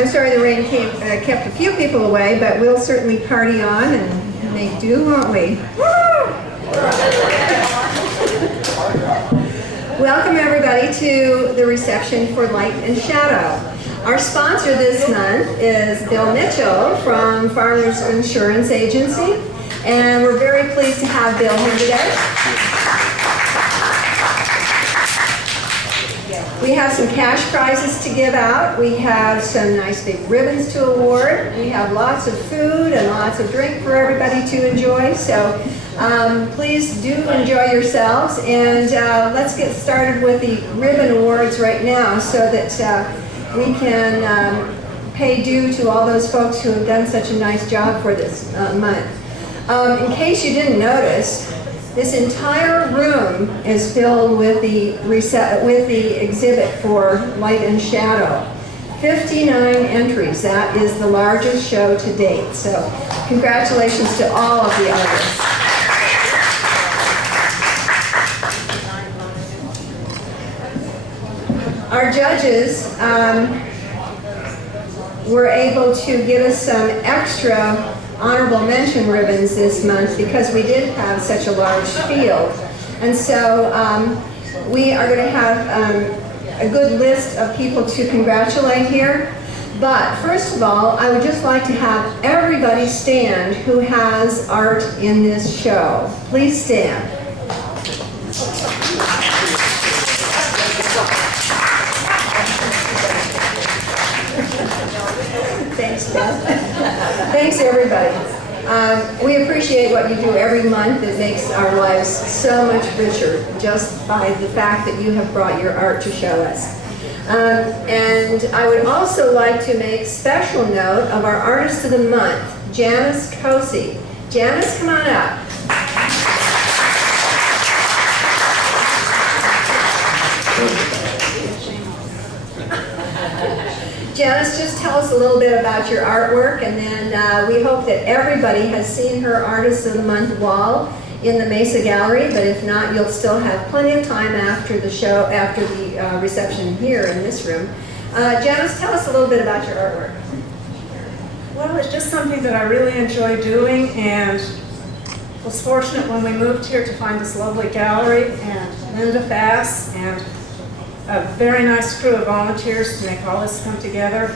I'm sorry the rain kept a few people away, but we'll certainly party on and make do, won't we? Welcome everybody to the reception for Light and Shadow. Our sponsor this month is Bill Mitchell from Farmers Insurance Agency, and we're very pleased to have Bill here today. We have some cash prizes to give out. We have some nice big ribbons to award. We have lots of food and lots of drink for everybody to enjoy. So please do enjoy yourselves. And let's get started with the ribbon awards right now so that we can pay due to all those folks who have done such a nice job for this month. In case you didn't notice, this entire room is filled with the exhibit for Light and Shadow. 59 entries. That is the largest show to date. So congratulations to all of the artists. Our judges were able to give us some extra honorable mention ribbons this month because we did have such a large field. And so we are going to have a good list of people to congratulate here. But first of all, I would just like to have everybody stand who has art in this show. Please stand. Thanks, Beth. Thanks, everybody. We appreciate what you do every month. It makes our lives so much richer just by the fact that you have brought your art to show us. And I would also like to make special note of our Artist of the Month, Janice Cosi. Janice, come on up. Janice, just tell us a little bit about your artwork, and then we hope that everybody has seen her Artist of the Month wall in the Mesa Gallery, but if not, you'll still have plenty of time after the show, after the reception here in this room. Janice, tell us a little bit about your artwork. Well, it's just something that I really enjoy doing, and was fortunate when we moved here to find this lovely gallery, and Linda Fass, and a very nice crew of volunteers to make all this come together.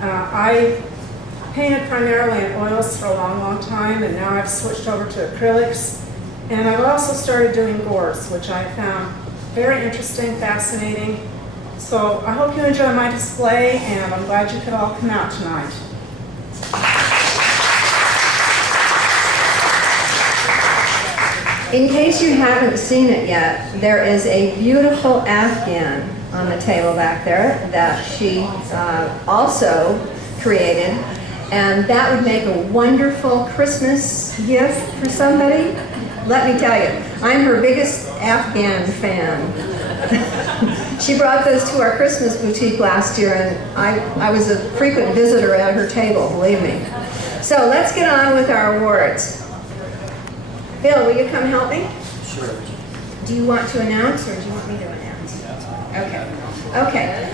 I painted primarily in oils for a long, long time, and now I've switched over to acrylics. And I've also started doing gores, which I found very interesting, fascinating. So I hope you enjoy my display, and I'm glad you could all come out tonight. In case you haven't seen it yet, there is a beautiful Afghan on the table back there that she also created, and that would make a wonderful Christmas gift for somebody. Let me tell you, I'm her biggest Afghan fan. She brought those to our Christmas boutique last year, and I was a frequent visitor at her table, believe me. So let's get on with our awards. Bill, will you come help me? Sure. Do you want to announce, or do you want me to announce? Okay. Okay.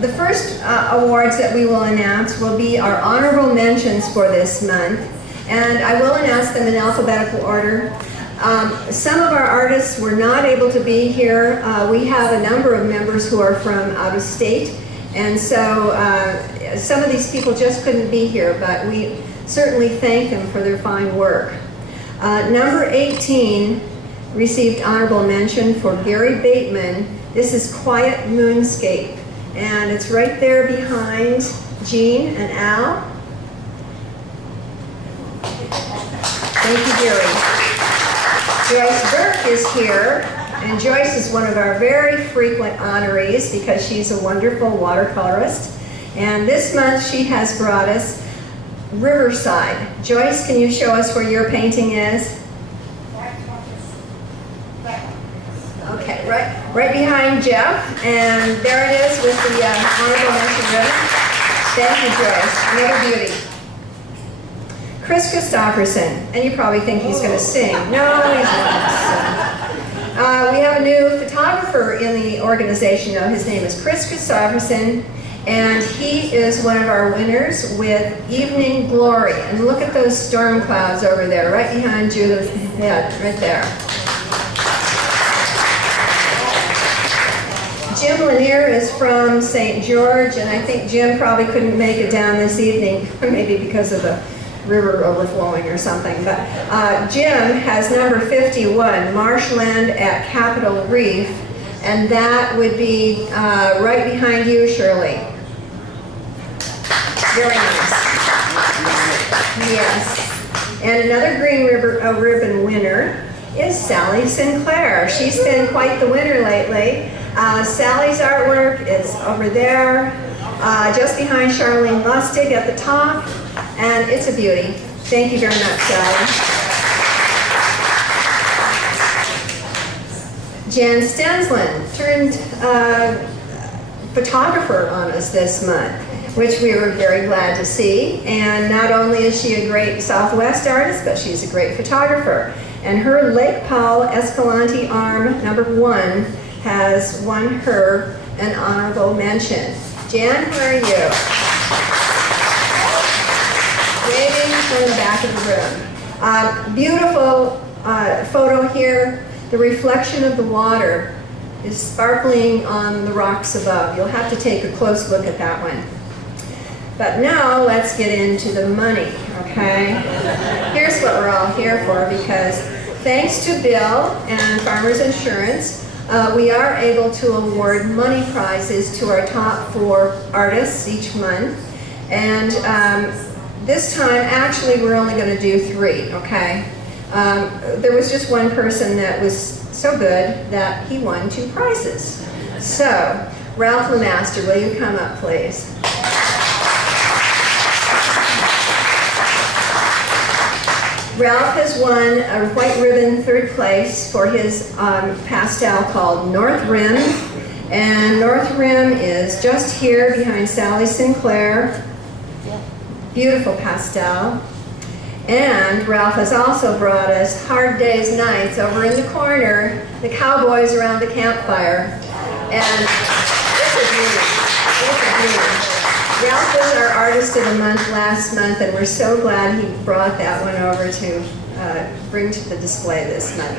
The first awards that we will announce will be our honorable mentions for this month, and I will announce them in alphabetical order. Some of our artists were not able to be here. We have a number of members who are from out of state, and so some of these people just couldn't be here, but we certainly thank them for their fine work. Number 18 received honorable mention for Gary Bateman. This is Quiet Moonscape, and it's right there behind Jean and Al. Thank you, Gary. Joyce Burke is here, and Joyce is one of our very frequent honorees because she's a wonderful watercolorist. And this month she has brought us Riverside. Joyce, can you show us where your painting is? Okay, right behind Jeff, and there it is with the honorable mention ribbon. Thank you, Joyce. Another beauty. Chris Christopherson, and you probably think he's going to sing. No, he's not. We have a new photographer in the organization, though. His name is Chris Christopherson, And he is one of our winners with Evening Glory. And look at those storm clouds over there, right behind Judith's head, right there. Jim Lanier is from St. George, and I think Jim probably couldn't make it down this evening, maybe because of the river overflowing or something. But Jim has number 51, Marshland at Capitol Reef, and that would be right behind you, Shirley. Very nice. Yes. And another Green Ribbon winner is Sally Sinclair. She's been quite the winner lately. Sally's artwork is over there, just behind Charlene Lustig at the top, and it's a beauty. Thank you very much, Sally. Jan Stensland turned photographer on us this month, which we were very glad to see. And not only is she a great Southwest artist, but she's a great photographer. And her Lake Powell Escalante Arm #1 has won her an honorable mention. Jan, where are you? Waving from the back of the room. Beautiful photo here. The reflection of the water is sparkling on the rocks above. You'll have to take a close look at that one. But now let's get into the money, okay? Here's what we're all here for, because thanks to Bill and Farmers Insurance, we are able to award money prizes to our top 4 artists each month. And this time, actually, we're only going to do 3, okay? There was just one person that was so good that he won 2 prizes. So, Ralph Lemaster, will you come up, please? Ralph has won a white ribbon 3rd place for his pastel called North Rim. And North Rim is just here behind Sally Sinclair. Beautiful pastel. And Ralph has also brought us Hard Days Nights over in the corner, the cowboys around the campfire. And it's a beauty. It's a beauty. Ralph was our Artist of the Month last month, and we're so glad he brought that one over to bring to the display this month.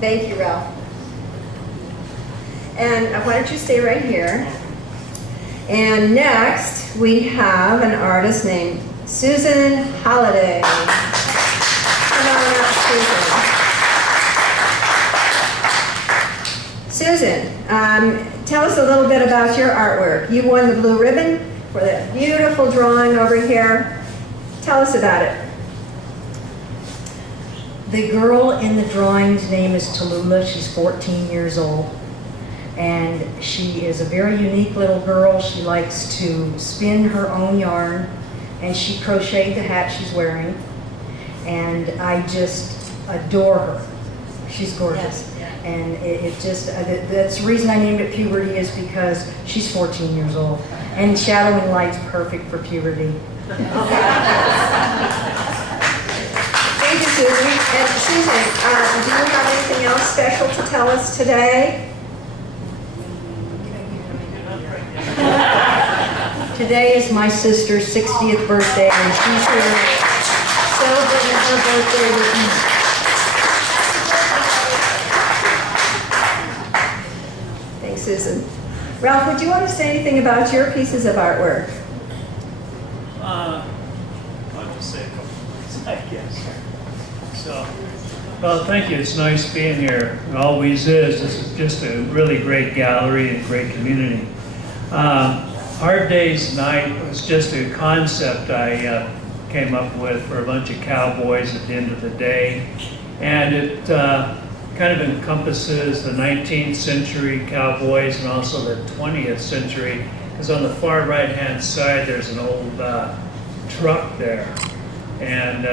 Thank you, Ralph. And why don't you stay right here? And next, we have an artist named Susan Holliday. Come on up, Susan. Susan, tell us a little bit about your artwork. You won the blue ribbon for that beautiful drawing over here. Tell us about it. The girl in the drawing's name is Tallulah. She's 14 years old. And she is a very unique little girl. She likes to spin her own yarn. And she crocheted the hat she's wearing. And I just adore her. She's gorgeous. And it just, that's the reason I named it Puberty, is because she's 14 years old. And Shadow and Light's perfect for puberty. Thank you, Susan. And Susan, do you have anything else special to tell us today? Today is my sister's 60th birthday, and she's here celebrating her birthday with me. Thanks, Susan. Ralph, would you want to say anything about your pieces of artwork? I'll just say a couple things, I guess. So, well, thank you. It's nice being here. It always is. This is just a really great gallery and great community. Hard Day's Night was just a concept I came up with for a bunch of cowboys at the end of the day. And it kind of encompasses the 19th century cowboys and also the 20th century, because on the far right-hand side there's an old truck there. And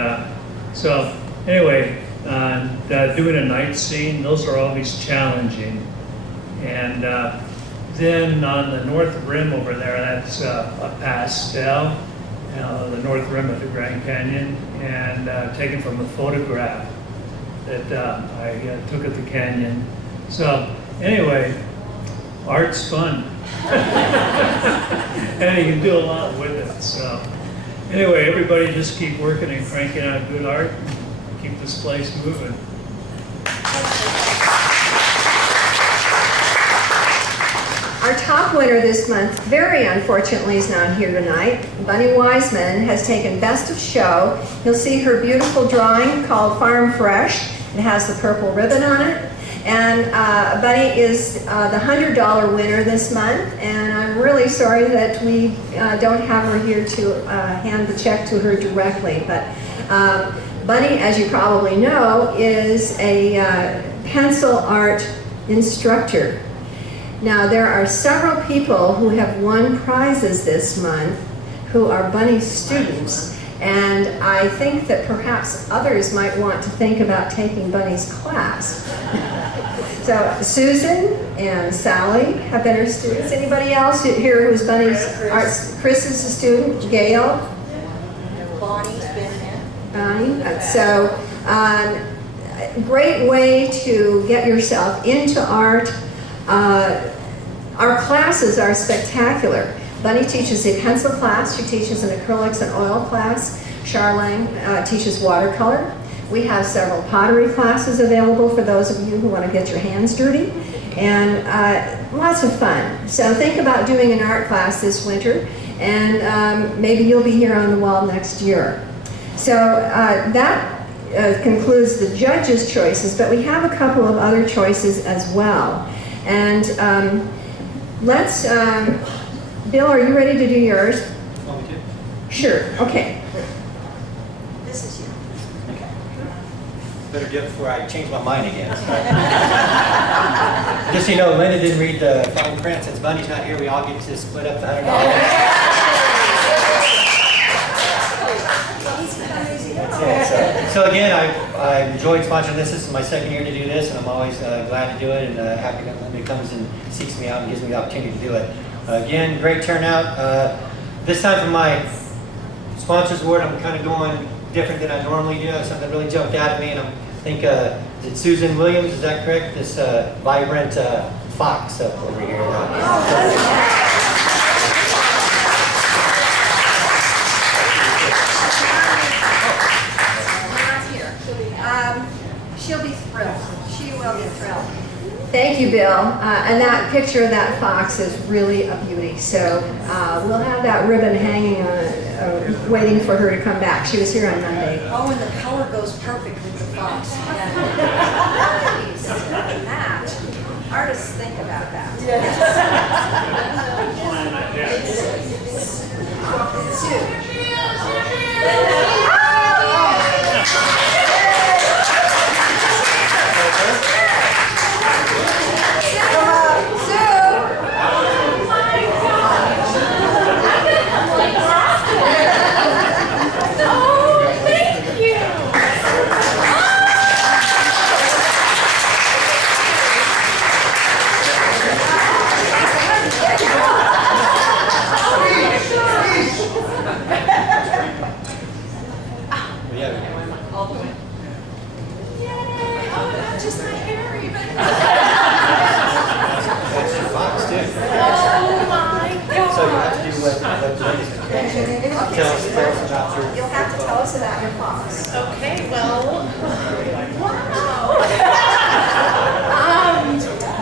so anyway, doing a night scene, those are always challenging. And then on the north rim over there, that's a pastel, the north rim of the Grand Canyon, and taken from a photograph that I took at the canyon. So anyway, art's fun. And you can do a lot with it, so. Anyway, everybody just keep working and cranking out good art, and keep this place moving. Our top winner this month, very unfortunately, is not here tonight. Bunny Wiseman has taken Best of Show. You'll see her beautiful drawing called Farm Fresh. It has the purple ribbon on it. And Bunny is the $100 winner this month, and I'm really sorry that we don't have her here to hand the check to her directly. But Bunny, as you probably know, is a pencil art instructor. Now, there are several people who have won prizes this month who are Bunny students, and I think that perhaps others might want to think about taking Bunny's class. So Susan and Sally have been her students. Anybody else here who's Bunny's arts? Chris is a student. Gail? Bonnie's been there. Bonnie. So, great way to get yourself into art. Our classes are spectacular. Bunny teaches a pencil class. She teaches an acrylics and oil class. Charlene teaches watercolor. We have several pottery classes available for those of you who want to get your hands dirty, and lots of fun. So think about doing an art class this winter, and maybe you'll be here on the wall next year. So that concludes the judges' choices, but we have a couple of other choices as well. And let's, Bill, are you ready to do yours? Want me to? Sure, okay. This is you. Better do it before I change my mind again. Just so you know, Linda didn't read the fine print. Since Bunny's not here, we all get to split up the $100. That's it. So again, I enjoyed sponsoring this. This is my second year to do this, and I'm always glad to do it, and happy that Linda comes and seeks me out and gives me the opportunity to do it. Again, great turnout. This time for my sponsors award, I'm kind of going different than I normally do. Something that really jumped out at me, and I think is it Susan Williams? Is that correct? This vibrant fox up over here. She'll be thrilled. She will be thrilled. Thank you, Bill. And that picture of that fox is really a beauty. So we'll have that ribbon hanging on, waiting for her to come back. She was here on Monday. Oh, and the color goes perfect with the fox. Nice. Match. Artists think about that. You'll have to tell us about your fox. Okay, well, wow.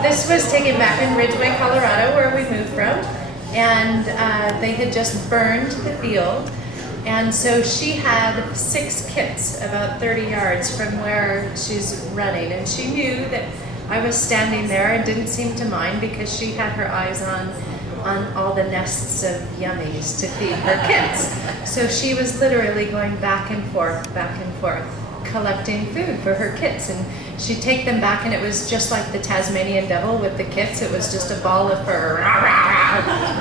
This was taken back in Ridgeway, Colorado, where we moved from, and they had just burned the field, and so she had 6 kits about 30 yards from where she's running, and she knew that I was standing there and didn't seem to mind because she had her eyes on all the nests of yummies to feed her kids. So she was literally going back and forth, collecting food for her kits. And she'd take them back, and it was just like the Tasmanian devil with the kits. It was just a ball of fur.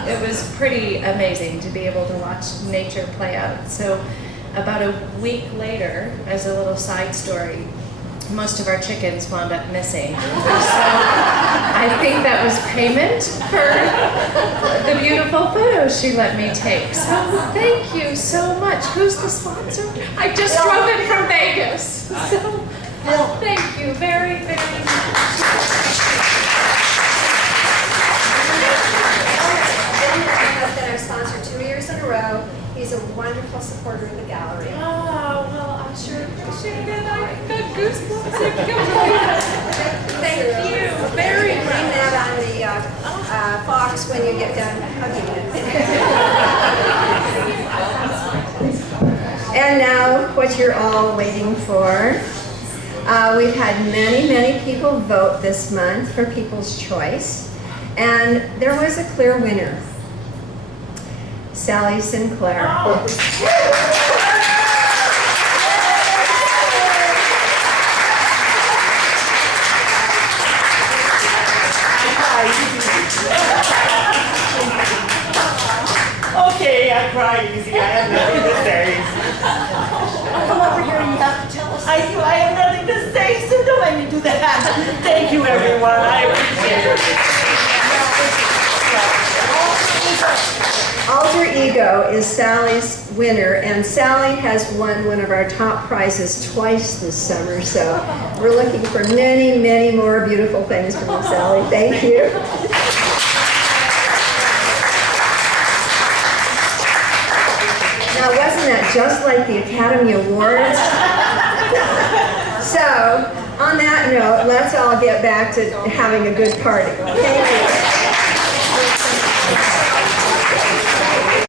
It was pretty amazing to be able to watch nature play out. So about a week later, as a little side story, most of our chickens wound up missing. So I think that was payment for the beautiful photos she let me take. So thank you so much. Who's the sponsor? I just drove in from Vegas. So thank you very, very much. has been our sponsor 2 years in a row. He's a wonderful supporter of the gallery. Oh, well, I'm sure appreciate it. I got goosebumps. I can't believe it. Thank you very Blame much. that on the fox when you get done hugging it. And now, what you're all waiting for. We've had many people vote this month for People's Choice, and there was a clear winner. Sally Sinclair. Okay, I cry easy. I have nothing to say. Come over here and you have to tell us. I have nothing to say, so don't let me do that. Thank you, everyone. I appreciate it. Alter Ego is Sally's winner, and Sally has won one of our top prizes twice this summer, so we're looking for many more beautiful things from you, Sally. Thank you. Now, wasn't that just like the Academy Awards? So, on that note, let's all get back to having a good party. Thank you.